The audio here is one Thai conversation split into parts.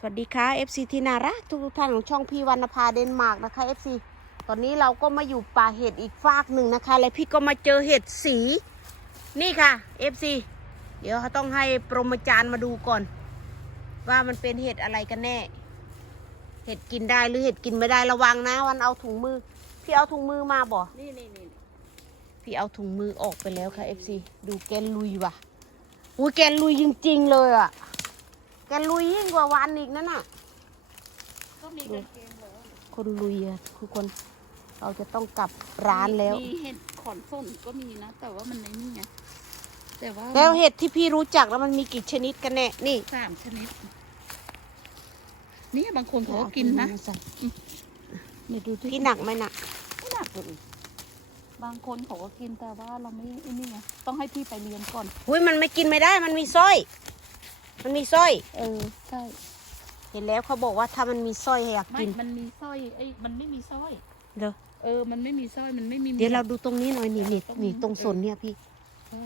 สวัสดีค่ะ FC ที่น่ารักทุกๆท่านของช่องพี่วรรณภาเดนมาร์กนะคะ FC ตอนนี้เราก็มาอยู่ป่าเห็ดอีกฟากหนึ่งนะคะ และพี่ก็มาเจอเห็ดสี นี่ค่ะ FC เดี๋ยวเขาต้องให้ปรมาจารย์มาดูก่อน ว่ามันเป็นเห็ดอะไรกันแน่ เห็ดกินได้หรือเห็ดกินไม่ได้ระวังนะ วันเอาถุงมือ พี่เอาถุงมือมาบ่นี่นี่นี่พี่เอาถุงมือออกไปแล้วค่ะ FC ดูแกนลุยว่ะอุ้ยแกนลุยจริงๆเลยอะ แกนลุยยิ่งกว่าวันอีกนั่นน่ะ ก็มีกางเกงแล้วคนลุยอะคือคน เราจะต้องกลับร้านแล้ว มีเห็ดขอนส้นก็มีนะ แต่ว่ามันในนี่ไงแต่ว่าแล้วเห็ดที่พี่รู้จักแล้วมันมีกี่ชนิดกันแน่ นี่ สามชนิด นี่บางคนเขาก็กินนะเอาถุงมือมาใส่เดี๋ยวดูที่พี่หนักไหมหนัก ไม่หนักเลยบางคนเขาก็กินแต่ว่าเราไม่ไอ้นี่ไงต้องให้พี่ไปเรียนก่อน อุ้ยมันไม่กินไม่ได้ มันมีสร้อย มันมีสร้อย เออใช่เห็นแล้วเขาบอกว่าถ้ามันมีสร้อยให้อยากไม่กินมันมีสร้อยไอ้ยมันไม่มีสร้อย เดี๋ยวเออ มันไม่มีสร้อยมันไม่มีเดี๋ยวเราดูตรงนี้หน่อยนี่นี่ตรงนี่ตรงสนเนี่ยพี่ใช่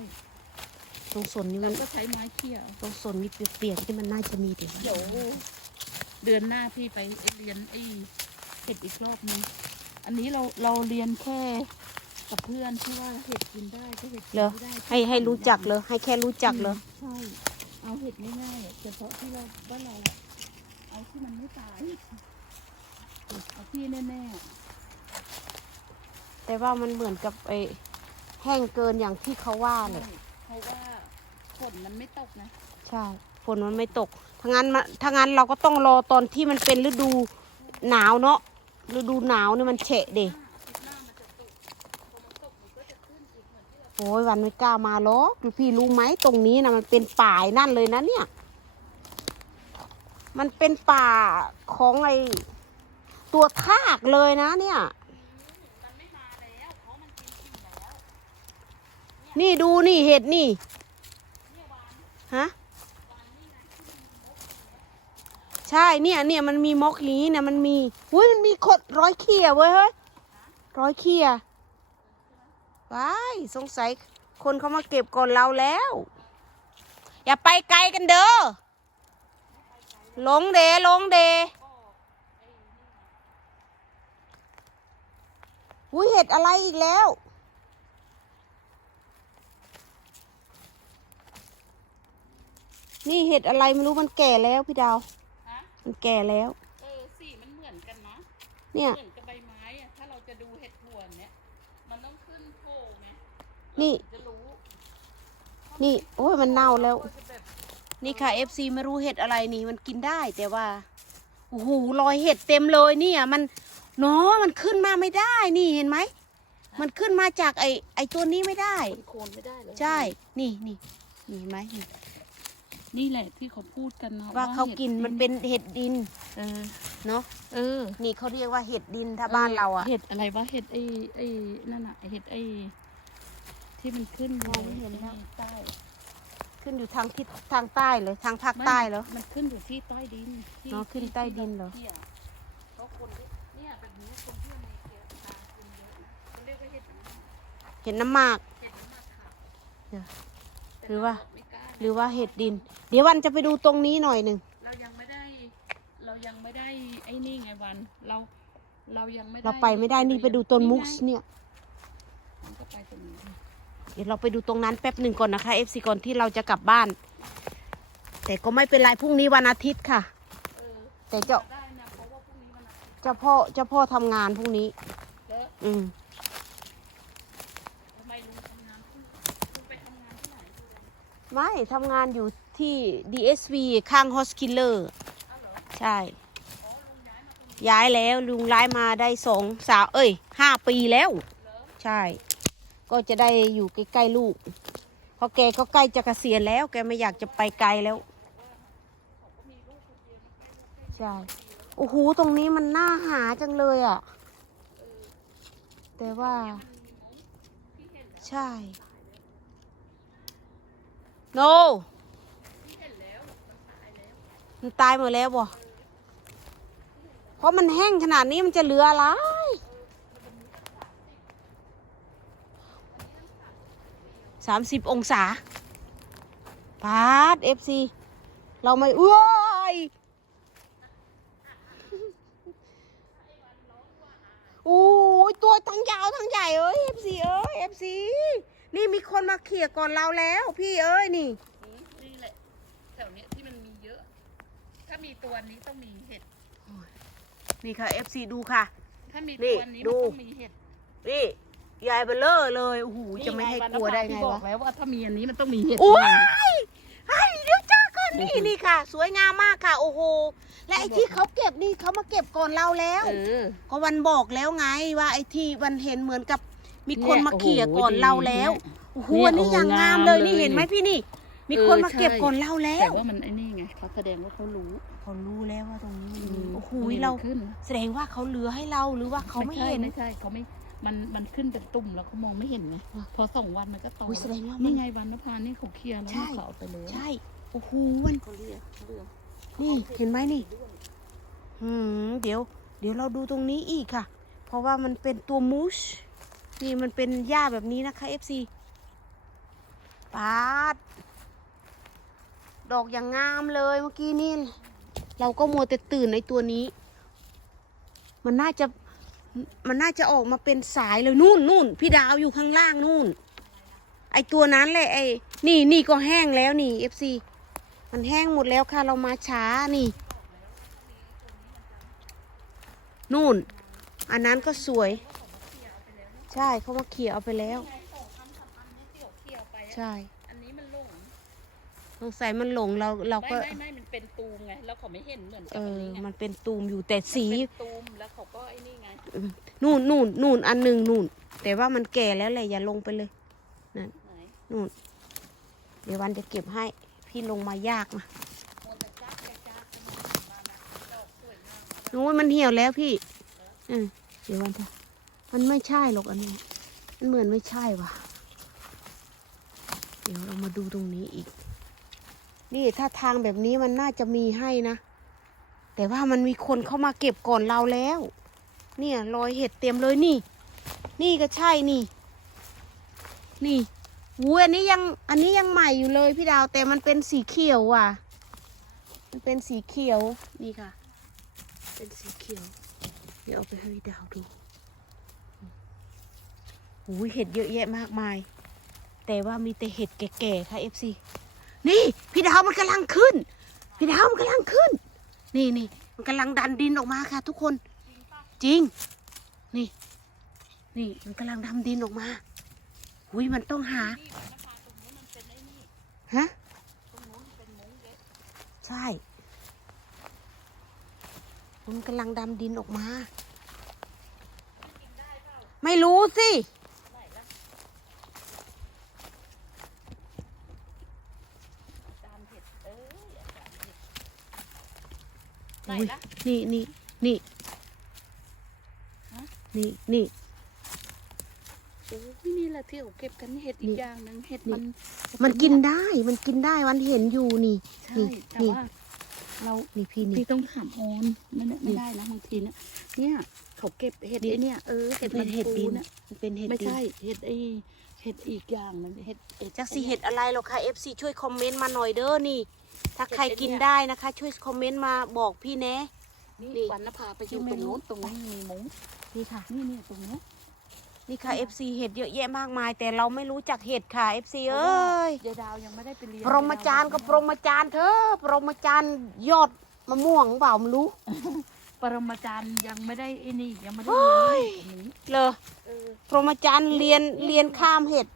ตรงสนนี่แล้มัวนก็ใช้ไม้เขี่ยตรงสนนี่เปียกๆที่มันน่าจะมีเดี๋ยวเดี๋ยวเดือนหน้าพี่ไปเรียนไอ้เห็ดอีกรอบนึงอันนี้เราเราเรียนแค่กับเพื่อนที่ว่าเห็ดกินได้ก็เห็ดกินเหรอไม่ได้ให้ให้รู้จักเลยให้แค่รู้จักเลย ใช่ เอาเห็ดง่ายๆเฉพาะที่เราบ้านเราอะเอาที่มันไม่ตายเอาที่แน่แต่ว่ามันเหมือนกับไอ้แห้งเกินอย่างที่เขาว่าเลยเพราะว่าฝนมันไม่ตกนะใช่ฝนมันไม่ตกถ้างั้นมาถ้างั้นเราก็ต้องรอตอนที่มันเป็นฤดูหนาวเนาะฤดูหนาวนี่มันเฉะเด็ โอ้ยวันไม่กล้ามาหรอกพี่รู้ไหมตรงนี้นะมันเป็นป่านั่นเลยนะเนี่ย มันเป็นป่าของไอตัวทากเลยนะเนี่ย นี่ดูนี่เห็ดนี่ ฮะ ใช่เนี่ยเนี่ยมันมีมอกอย่างนี้เนี่ยมันมีอุ้ยมันมีขดร้อยเขียเว้ยเฮ้ยร้อยเขียว้า สงสัยคนเขามาเก็บก่อนเราแล้ว อย่าไปไกลกันเด้อหลงเดหลงเดอุ้ยเห็ดอะไรอีกแล้ว นี่เห็ดอะไรไม่รู้มันแก่แล้วพี่ดาว ฮะมันแก่แล้ว เออสีมันเหมือนกันนะเนี่ย เหมือนกับใบไม้อะถ้าเราจะดูเห็ดหัวเนี่ย มันต้องขึ้นโผล่ไง นี่จะรู้นี่ โอ้ยมันเน่าแล้วก็จะแบบนี่ค่ะ FC ไม่รู้เห็ดอะไรนี่มันกินได้แต่ว่าโอ้โหรอยเห็ดเต็มเลยเนี่ย มันเนาะมันขึ้นมาไม่ได้นี่เห็นไหมมันขึ้นมาจากไอไอตัวนี้ไม่ได้ โคนไม่ได้เลยใช่ นี่นี่นี่เห็นไหมนี่นี่แหละที่เขาพูดกันนะว่าเขากินมันเป็นเห็ดดินเออเนาะเออ นี่เขาเรียกว่าเห็ดดินถ้าบ้านเราอะเห็ดอะไรวะเห็ดไอ้ไอ้นั่นอะเห็ดไอ้ ที่มันขึ้นมองไม่เห็นแล้วใต้ ขึ้นอยู่ทางทิศทางใต้เลยทางภาคใต้เหรอ มันขึ้นอยู่ที่ใต้ดินที่อ๋อขึ้นใต้ดินเหรอ ที่ะเขาคนที่เนี่ยแบบนี้คนที่ในเขตทางคุณเยอะนะเขาเรียกว่าเห็ดเห็ดน้ำหมากเห็ดน้ำมันขาวเดี๋ยวหรือว่า ไม่กล้าหรือว่าเห็ดดิน เดี๋ยววันจะไปดูตรงนี้หน่อยหนึ่ง เรายังไม่ได้ เรายังไม่ได้ไอ้นี่ไงวัน เรา เรายังไม่ได้เราไปไม่ได้นี่ไปดูต้นมุกส์ไงเนี่ย มันก็ไปตรงนี้ เดี๋ยวเราไปดูตรงนั้นแป๊บหนึ่งก่อนนะคะ FC ก่อนที่เราจะกลับบ้าน แต่ก็ไม่เป็นไรพรุ่งนี้วันอาทิตย์ค่ะ แต่เจ้าได้นะเพราะพ่อจ้าพ่อเจ้าพ่อทำงานพรุ่งนี้ อืมไม่ทำงานอยู่ทำงานที่ดูเอยู่ที่ DSV ข้าง Hoskiller อ้าวเหรอใช่ ย้ายาแล้วลุงย้ายมาได้สองสาวเอ้ยห้าปีแล้ว ใช่ ก็จะได้อยู่ใกล้ๆลูก เพราะแกก็ใกล้จะเกษียณแล้ว แกไม่อยากจะไปไกลแล้ว ใช่ โอ้โห ตรงนี้มันน่าหาจังเลยอะ แต่ว่า ใช่ โนมันตายหมดแล้วบ่เพราะมันแห้งขนาดนี้มันจะเหลืออะไร สามสิบองศาพาดเอฟซีเราไม่เอ้ยโอ้ยตัวทั้งยาวทั้งใหญ่เอ้ยเอฟซีเอ้ยเอฟซีนี่มีคนมาเขี่ยก่อนเราแล้ว พี่เอ้ยนี่นี่แหละแถวนี้ที่มันมีเยอะ ถ้ามีตัวนี้ต้องมีเห็ดนี่ค่ะเอฟซีดูค่ะ ถ้ามีตัวนี้ต้องมีเห็ดนี่ ยายเบลเลอร์เลยโอ้โหจะไม่ให้กลัวได้ไงบอวะกแล้วว่าถ้ามีอันนี้มันต้องมีเห็ดโอ้ยไอ้เดี๋ยวจ้าก่อนนี่นี่ค่ะ สวยงามมากค่ะ โอ้โหและไอ้ที่เขาเก็บนี่เขามาเก็บก่อนเราแล้วเออก็วันบอกแล้วไงว่าไอ้ที่วันเห็นเหมือนกับมีคนเนี่ยมาเขี่ยโอ้โหก่อนดีเราแล้วเนี่ยโอ้โหเนี่ยอันนี้อย่างงามโอ้โหเลยงามนี่เลยเห็นไหมพี่นี่ มีเออคนมาใช่เก็บก่อนเราแล้แต่วว่ามันไอ้นี่ไงเขาแสดงว่าเขารู้เขารู้แล้วว่าตรงนี้มันมีโอ้โหนี่มันเราขึ้นแสดงว่าเขาเหลือให้เราหรือว่าเขาไม่ใช่เห็นไม่ใช่เขาไม่ มันมันขึ้นเป็นตุ่มแล้วเขามองไม่เห็นไงพอสองวันมันก็โตอุ๊ยแสดงว่ามันนี่ไงวันนภานี่เขาเคลียร์แล้วใช่ เขาเอาไปเลยใช่โอ้โหมันเขาเรียกเขาเรียกนี่เห็นไหมนี่อืมเดี๋ยว เดี๋ยวเราดูตรงนี้อีกค่ะ เพราะว่ามันเป็นตัวมูชนี่มันเป็นหญ้าแบบนี้นะคะ FC ปาด ดอกอย่างงามเลยเมื่อกี้นี่ เราก็มัวแต่ตื่นในตัวนี้ มันน่าจะ มันน่าจะออกมาเป็นสายเลยนู่นนู่นพี่ดาวอยู่ข้างล่างนู่น ไอตัวนั้นแหละไอนี่นี่ก็แห้งแล้วนี่ FC มันแห้งหมดแล้วค่ะเรามาช้านี่ นู่น อันนั้นก็สวย ใช่เขามาเขี่ยเอาไปแล้ว ใช่ สงสัยมันหลงเราเราไม่ก็ไม่ไม่มันเป็นตูมไงแล้วเขาไม่เห็นเหมือนกัเอบอันอนี้ไงมันเป็นตูมอยู่แต่สีมันเป็นตูมแล้วเขาก็ไอ้นี่ไงนู่นนู่นนู่นอันหนึ่งนู่น แต่ว่ามันแก่แล้วแหละอย่าลงไปเลยนั่นไหนนู่น เดี๋ยววันจะเก็บให้ พี่ลงมายากนะโมแต่จักแต่จักมันมานะดอกสวยงามนู้นมันเหี่ยวแล้วพี่อืมเดี๋ยววันจะมันไม่ใช่หรอกอันนี้มันเหมือนไม่ใช่ว่ะ เดี๋ยวเรามาดูตรงนี้อีก นี่ถ้าทางแบบนี้มันน่าจะมีให้นะ แต่ว่ามันมีคนเข้ามาเก็บก่อนเราแล้ว เนี่ยรอยเห็ดเต็มเลยนี่ นี่ก็ใช่นี่ นี่อุ้ยอันนี้ยังอันนี้ยังใหม่อยู่เลยพี่ดาวแต่มันเป็นสีเขียวว่ะ มันเป็นสีเขียวนี่ค่ะ เป็นสีเขียว เดี๋ยวเอาไปให้พี่ดาวดูอุ้ยเห็ดเยอะแยะมากมาย แต่ว่ามีแต่เห็ดแก่ๆค่ะ FC นี่พี่ดาวมันกำลังขึ้น พี่ดาวมันกำลังขึ้น นี่นี่มันกำลังดันดินออกมาค่ะ ทุกคน จริง นี่ นี่มันกำลังดำดินออกมาอุ้ยมันต้องหาฮะตรงนู้นเป็นมุ้งเล็กใช่มันกำลังดำดินออกมา ไม่รู้สิ ไหนล่ะจานเห็ดเอ้ยอาจารย์เห็ดไห นอุ๊ยล่ะนี่นี่นี่ฮะนี่นี่โอ้ยนี่แหละที่เขาเก็บกันเห็ดอีนี่กอย่างหนึ่งเห็ดนี่มัน มันกินได้มันกินได้วันเห็นอยู่นี่ใช่นี่แต่นี่ว่าเรานี่พี่นี่พี่ต้องถามออนไม่ได้นี่ไม่ได้นะบางทีเนี่ยเนี่ยเขาเก็บเห็ดนี่ไอ้เนี่ยเออเห็ดเป็มันนเห็ดปูดินน่ะมันเป็นเห็ดไม่ดินใช่เห็ดไอ้เห็ดอีกอย่างหนึงเห็ดไอ้จักสีเห็ดอะไรหรอกค่ะ FC ช่วยคอมเมนต์มาหน่อยเด้อนี่ ถ้าใครเห็ดไอ้กินเนี่ยได้นะคะ ช่วยคอมเมนต์มาบอกพี่แนะ นี่นี่วันนภาไปอยู่ที่ไม่ตรงรู้โน้นตรงนี้มีมุ้งนี่ค่ะ นี่เนี่ยตรงนี้นี่ค่ะ FC เห็ดเยอะแยะมากมาย แต่เราไม่รู้จักเห็ดค่ะ FC เพเอราะว่า้ยยายดาวยังไม่ได้ไปเรียนปรมาจารย์ก็ปรมาจารย์เธอะปรมาจารย์ยอดมะม่วงเปล่าไม่รู้ปรมาจารย์ยังไม่ได้ไอ้นี่ยังไม่ได้เฮ้ยเรียนเรื่องตรงนี้เลยเออปรมาจารย์เรียนเรียนข้ามเห็ด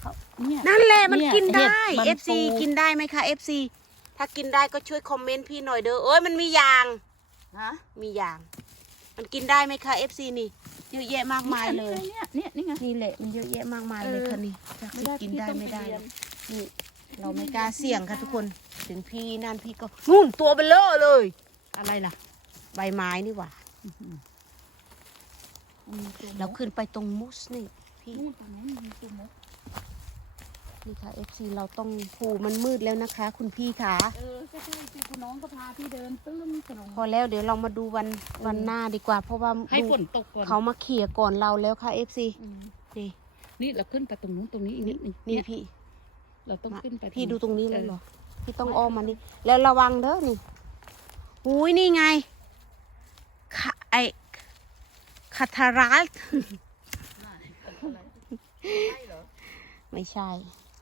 เขาเนี่ยนั่นแหละมันเนี่ยกินได้เห็ดมัน FC ปูกินได้ไหมคะ FC ถ้ากินได้ก็ช่วยคอมเมนต์พี่หน่อยเด้อเอ้ยมันมียาง ฮะมียาง มันกินได้ไหมคะ FC นี่เยอะแยะมากมายเลย เนี่ยเนี่ยนี่ไง นี่แหละมันเยอะแยะมากมายเลยเออค่ะนี่ถ้าไม่ได้กินพี่ได้ต้องไม่ปได้เรียนนี่เราไม่กล้าเสี่ยงค่ะทุกคน ถึงพี่นั่นพี่ก็นู่นตัวเบลเลอร์เลย อะไรล่ะ ใบไม้นี่หว่ามันมีตัวเรามกขึ้นไปตรงมุสนี่พี่นู่นตรงนั้นมีตัวมก นี่ค่ะ FC เราต้องผูมันมืดแล้วนะคะ คุณพี่ค่ะ เออก็ใช่สิคุณน้องก็พาพี่เดินตื้มขนมพอแล้วเดี๋ยวเรามาดูวันวันหน้าดีกว่า เพราะว่าให้ดูฝนตกก่อนเขามาเขี่ยก่อนเราแล้วค่ะ FC อืมนี่นี่เราขึ้นไปตรงนู้นตรงนี้อีกนิดนึงนี่เยพี่ เราต้องขึ้นไปพี่ดูตรงนี้เลยออเหรอพี่ต้องอ้อมมานี่แล้วระวังเด้อนี่อุ้ยนี่ไงขะไอคาทารัสไหนอะไรใช่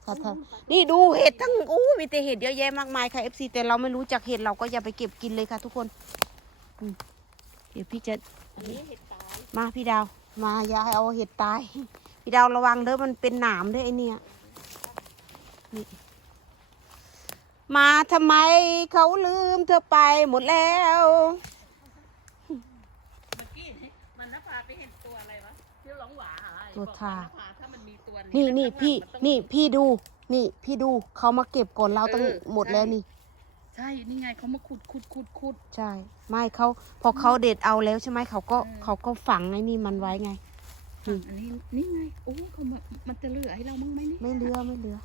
เหรอไม่ใช่คาทานี่ดูเห็ดทั้งอู้มีแต่เห็ดเยอะแยะมากมายค่ะ FC แต่เราไม่รู้จักเห็ดเราก็อย่าไปเก็บกินเลยค่ะ ทุกคนอืมเดี๋ยวพี่จะอันนี้เห็ดตายมาพี่ดาว มาอย่าให้เอาเห็ดตาย พี่ดาวระวังเด้อมันเป็นหนามเด้อไอเนี่ยนี่มาทำไมเขาลืมเธอไปหมดแล้วเมื่อกี้มันนภาไปเห็นตัวอะไรวะที่ร้องหวาอะไรตัวบอกทา มันนภาถ้ามันมีตัวนี่นี่ข้างหลังพี่ มัต้อง นี่พี่ดู นี่พี่ดูเขามาเก็บก่อนเราตั้งเออหมดแล้วใช่นี่ ใช่นี่ไงเขามาขุดขุดขุดขุด ใช่ ไม่เขาพอเขาเด็ดเอาแล้วใช่ไหมเขาก็เออ เขาก็ฝังไอ้นี่มันไว้ไง อืม อันนี้นี่ไงโอ้เขามามันจะเหลือให้เรามั้งไหมนี่ไม่เหลือไม่เหลือ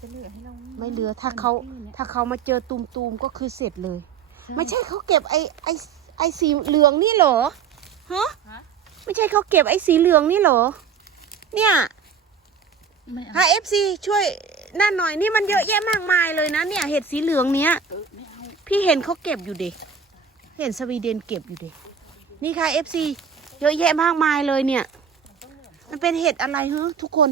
จะเหลือให้เรางไม่เหลือถ้าเขาอันนี้เนี่ยถ้าเขามาเจอตูมๆก็คือเสร็จเลยใช่ไม่ใช่เขาเก็บไอ้ไอ้ไอ้สีเหลืองนี่เหรอฮะฮะไม่ใช่เขาเก็บไอ้สีเหลืองนี่เหรอ เนี่ย ไม่เอาถ้าเอฟซีช่วยนั่นหน่อยนี่มันเยอะแยะมากมายเลยนะเนี่ยเห็ดสีเหลืองเนี้ย เออไม่เอาพี่เห็นเขาเก็บอยู่เด็เห็นสวีเดนเก็บอยู่เด็นี่ค่ะเอฟซีเยอะแยะมากมายเลยเนี่ย มันเป็นเห็ดอะไรเฮ้ทุกคน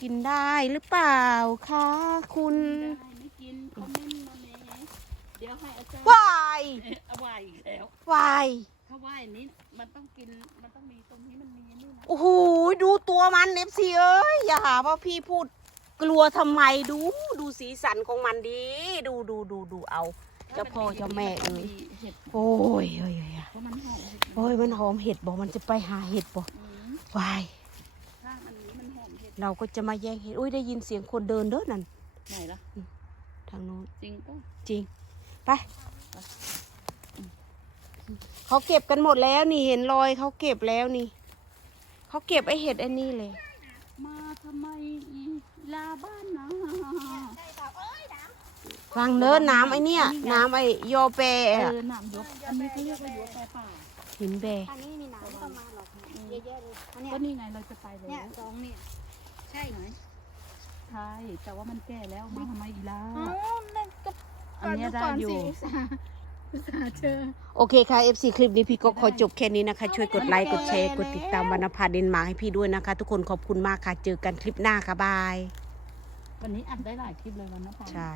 กินได้หรือเปล่าคะคุณได้ไม่กินคอมเมนต์มาแม่เดี๋ยวให้อาจารย์วายเอ๊ะเอาไหวอีกแล้ว วาย ถ้าไหวนี้มันต้องกินมันต้องมีตรงนี้มันมีนี่นะโอ้โหดูตัวมันเอฟซีเอ้ยอย่าหาว่าพี่พูดกลัวทำไมดูดูสีสันของมันดี ดูดูดูดูเอาเจ้าพ่อเจ้าแม่เอ้ยเห็ดโอ้ยเอ้ยเอ้ยเพราะมันหอมเห็ดโอ้ยมันหอมเห็ดบอกมันจะไปหาเห็ดบอกอืมวายข้างอันนี้มันหอมเห็ดเราก็จะมาแย่งเห็ดอุ้ยได้ยินเสียงคนเดินเด้อนั่นไหนล่ะทางโน้นจริงก็จริงไป เขาเก็บกันหมดแล้วนี่เห็นรอยเขาเก็บแล้วนี่ เขาเก็บไอเห็ดไอ้นี่เลย มาทำไมอีลาบ้านนะฟังเด้อน้ำไอเนี่ย น้ำไอโยเปเออะอหนามยกอันนี้เขาเรียกว่ายกแปรป่าหินแบอันนี้มีหนามเข้ามาหรอกเยอะแยะเลยอันเนี้ยก็นี่ไงเราจะไปเลยเนี่ยสองเนี่ยใช่ไหมใช่แต่ว่ามันแก่แล้วมาทำไมอีลาอ๋อนั่นก็อันเนี้ยได้อยู่อุตส่าห์ อุตส่าห์เจอโอเคค่ะ FC คลิปนี้พี่ก็ขอจบแค่นี้นะคะ ช่วยกดไลค์ กดแชร์ กดติดตามวรรณภาเดนมาร์กให้พี่ด้วยนะคะ ทุกคนขอบคุณมากค่ะ เจอกันคลิปหน้าค่ะ บาย วันนี้อัดได้หลายคลิปเลยวันนะพอใช่